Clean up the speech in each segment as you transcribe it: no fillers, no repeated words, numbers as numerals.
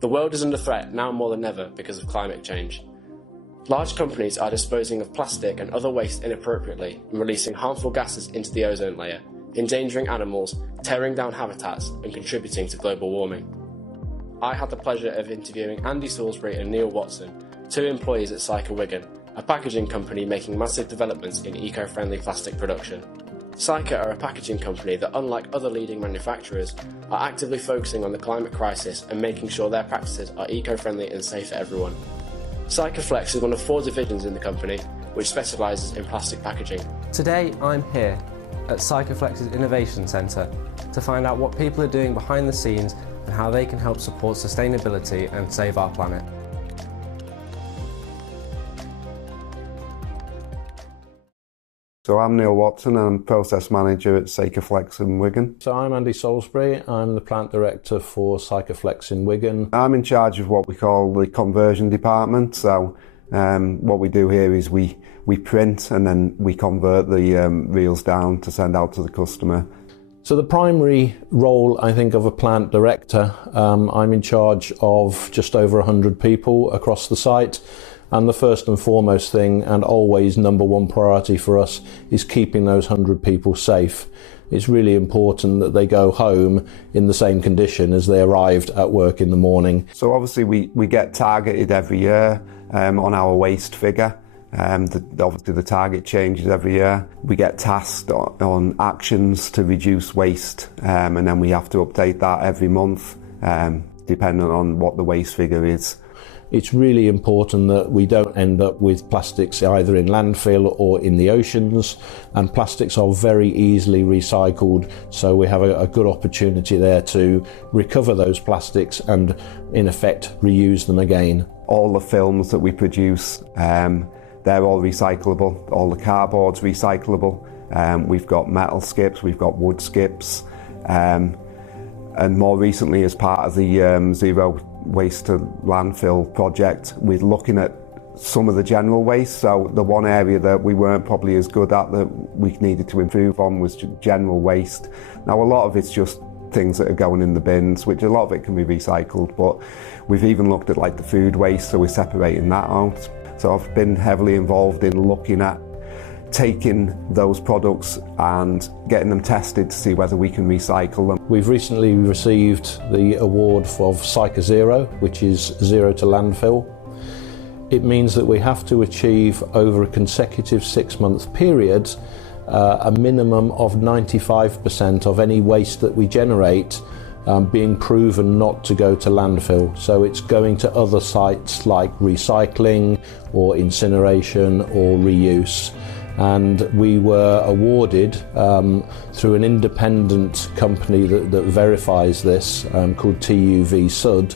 The world is under threat now more than ever because of climate change. Large companies are disposing of plastic and other waste inappropriately and releasing harmful gases into the ozone layer, endangering animals, tearing down habitats and contributing to global warming. I had the pleasure of interviewing Andy Salisbury and Neil Watson, two employees at Saica Wigan, a packaging company making massive developments in eco-friendly plastic production. Saica are a packaging company that, unlike other leading manufacturers, are actively focusing on the climate crisis and making sure their practices are eco-friendly and safe for everyone. Saica Flex is one of 4 divisions in the company, which specialises in plastic packaging. Today I'm here at Saica Flex's Innovation Centre to find out what people are doing behind the scenes and how they can help support sustainability and save our planet. So I'm Neil Watson, I'm Process Manager at Saica Flex in Wigan. So I'm Andy Salisbury, I'm the Plant Director for Saica Flex in Wigan. I'm in charge of what we call the conversion department. So what we do here is we print and then we convert the reels down to send out to the customer. So the primary role, I think, of a plant director, I'm in charge of just over 100 people across the site. And the first and foremost thing, and always number one priority for us, is keeping those 100 people safe. It's really important that they go home in the same condition as they arrived at work in the morning. So obviously we get targeted every year on our waste figure. Obviously the target changes every year. We get tasked on actions to reduce waste, and then we have to update that every month, depending on what the waste figure is. It's really important that we don't end up with plastics either in landfill or in the oceans, and plastics are very easily recycled, so we have a good opportunity there to recover those plastics and in effect reuse them again. All the films that we produce, they're all recyclable. All the cardboard's recyclable. We've got metal skips, we've got wood skips, and more recently, as part of the Zero Waste to Landfill project, we're looking at some of the general waste. So the one area that we weren't probably as good at, that we needed to improve on, was general waste. Now a lot of it's just things that are going in the bins, which a lot of it can be recycled, but we've even looked at like the food waste, so we're separating that out. So I've been heavily involved in looking at taking those products and getting them tested to see whether we can recycle them. We've recently received the award of Saica Zero, which is zero to landfill. It means that we have to achieve over a consecutive 6-month period a minimum of 95% of any waste that we generate being proven not to go to landfill. So it's going to other sites like recycling or incineration or reuse. And we were awarded through an independent company that verifies this, called TUV Sud.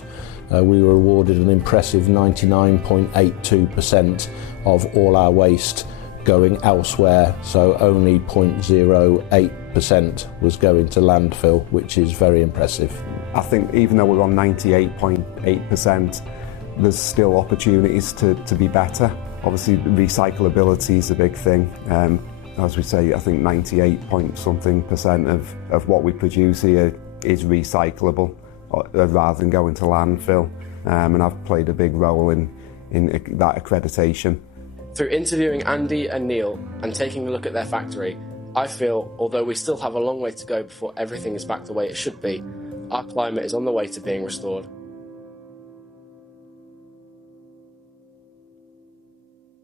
We were awarded an impressive 99.82% of all our waste going elsewhere, so only 0.08% was going to landfill, which is very impressive. I think even though we're on 98.8%, there's still opportunities to be better. Obviously, recyclability is a big thing. As we say, I think 98-point-something% of what we produce here is recyclable rather than going to landfill. And I've played a big role in that accreditation. Through interviewing Andy and Neil and taking a look at their factory, I feel, although we still have a long way to go before everything is back the way it should be, our climate is on the way to being restored.